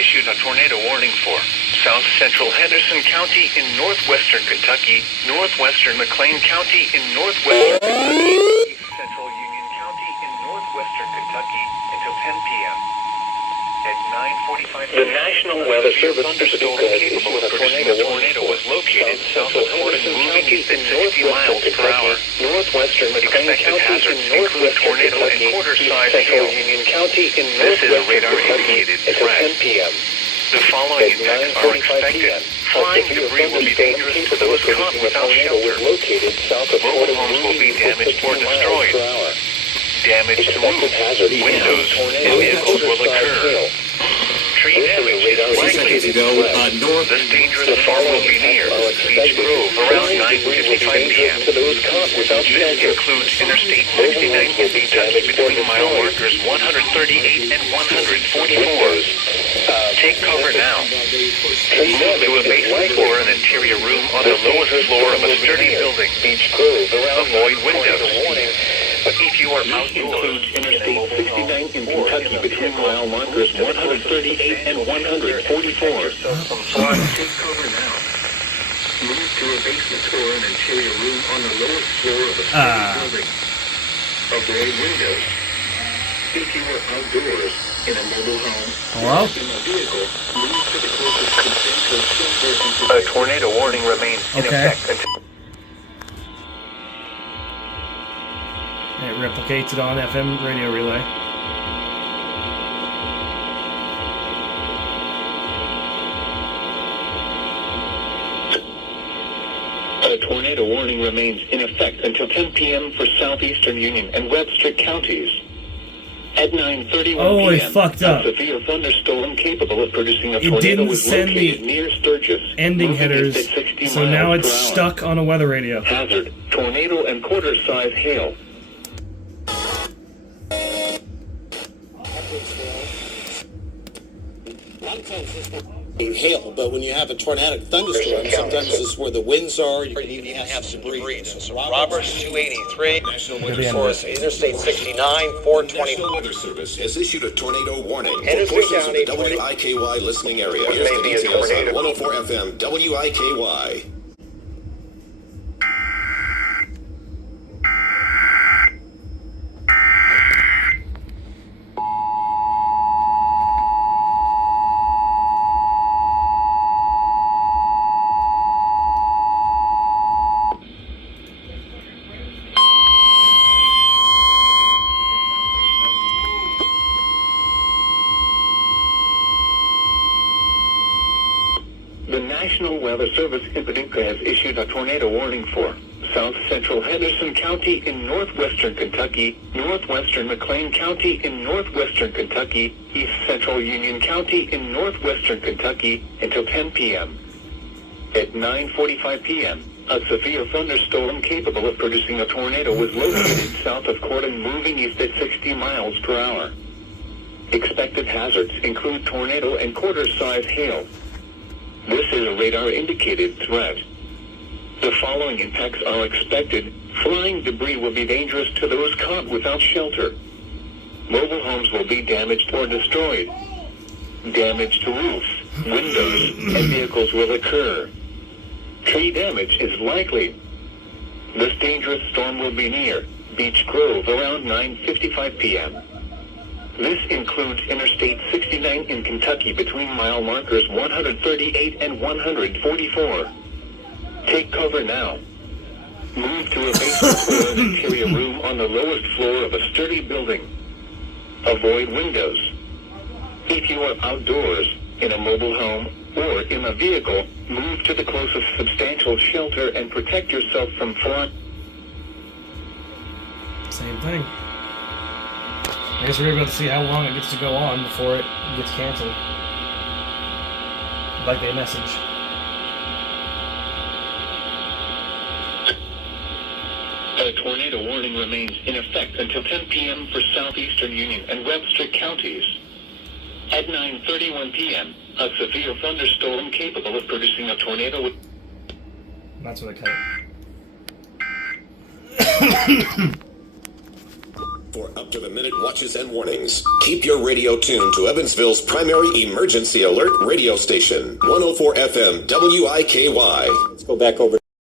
issued a tornado warning for south central Henderson County in northwestern Kentucky, northwestern McLean County in northwestern Kentucky, east central Union County in northwestern Kentucky until 10 p.m. At 9:45 The National Weather Service thunderstorm capable of producing a tornado was located south of Fort and moving east at 60 miles per hour. Northwestern McLean Expected County hazards in include northwestern tornado and Kentucky, quarter-size east central hail. Union County in This is a northwestern Kentucky radar-indicated until threat. 10 p.m. The following At impacts are 9:45 expected. p.m. Flying debris will be dangerous to those caught without shelter. Located south of Fort Mobile homes will be damaged or destroyed. Damage to roofs, windows, and vehicles will occur. Tree damage is likely. This dangerous storm will be near Beach Grove around 9:55 p.m. This includes Interstate 69 in Kentucky between mile markers 138 and 144. Take cover now. Move to a basement or an interior room on the lowest floor of a sturdy building. Avoid windows. If you are outdoors, Interstate 69 in Kentucky between mile markers 138 and 144. Take cover now. Move to a basement or an interior room on the lowest floor of a sturdy building. Avoid windows. If you are outdoors, in a mobile home, Hello? in a vehicle, move to the closest substantial shelter. A tornado warning remains in effect until... It replicates it on FM radio relay. A tornado warning remains in effect until 10 p.m. for southeastern Union and Webster counties. At 9:31 Oh, it p.m., fucked up. a severe thunderstorm capable of producing a It tornado didn't was send located the near Sturgis, ending moving headers, at 60 so now miles it's per hour. stuck on a weather radio. Hazard: tornado and quarter-size hail. Hail, but when you have a tornadic thunderstorm, sometimes this is where the winds are. You can even have some debris. So Roberts 283, National Weather Weather Service. source Interstate 69, 420. National Weather Service has issued a tornado warning for Henderson portions of the County, WIKY listening area. What Here's may the be a details on tornado. 104 FM WIKY. The National Weather Service in Paducah has issued a tornado warning for south central Henderson County in northwestern Kentucky, northwestern McLean County in northwestern Kentucky, east central Union County in northwestern Kentucky until 10 p.m. At 9:45 p.m., a severe thunderstorm capable of producing a tornado was located south of Cordon, moving east at 60 miles per hour. Expected hazards include tornado and quarter-size hail. This is a radar-indicated threat. The following impacts are expected. Flying debris will be dangerous to those caught without shelter. Mobile homes will be damaged or destroyed. Damage to roofs, windows, and vehicles will occur. Tree damage is likely. This dangerous storm will be near Beach Grove around 9:55 p.m. This includes Interstate 69 in Kentucky between mile markers 138 and 144. Take cover now. Move to a basement or an interior room on the lowest floor of a sturdy building. Avoid windows. If you are outdoors, in a mobile home, or in a vehicle, move to the closest substantial shelter and protect yourself from flying. Same thing. I guess we're going to see how long it gets to go on before it gets canceled. Like a message. A tornado warning remains in effect until 10 p.m. for southeastern Union and Webster counties. At 9:31 p.m., a severe thunderstorm capable of producing a tornado with... That's what I cut it. For up-to-the-minute watches and warnings, keep your radio tuned to Evansville's primary emergency alert radio station, 104 FM WIKY. Let's go back over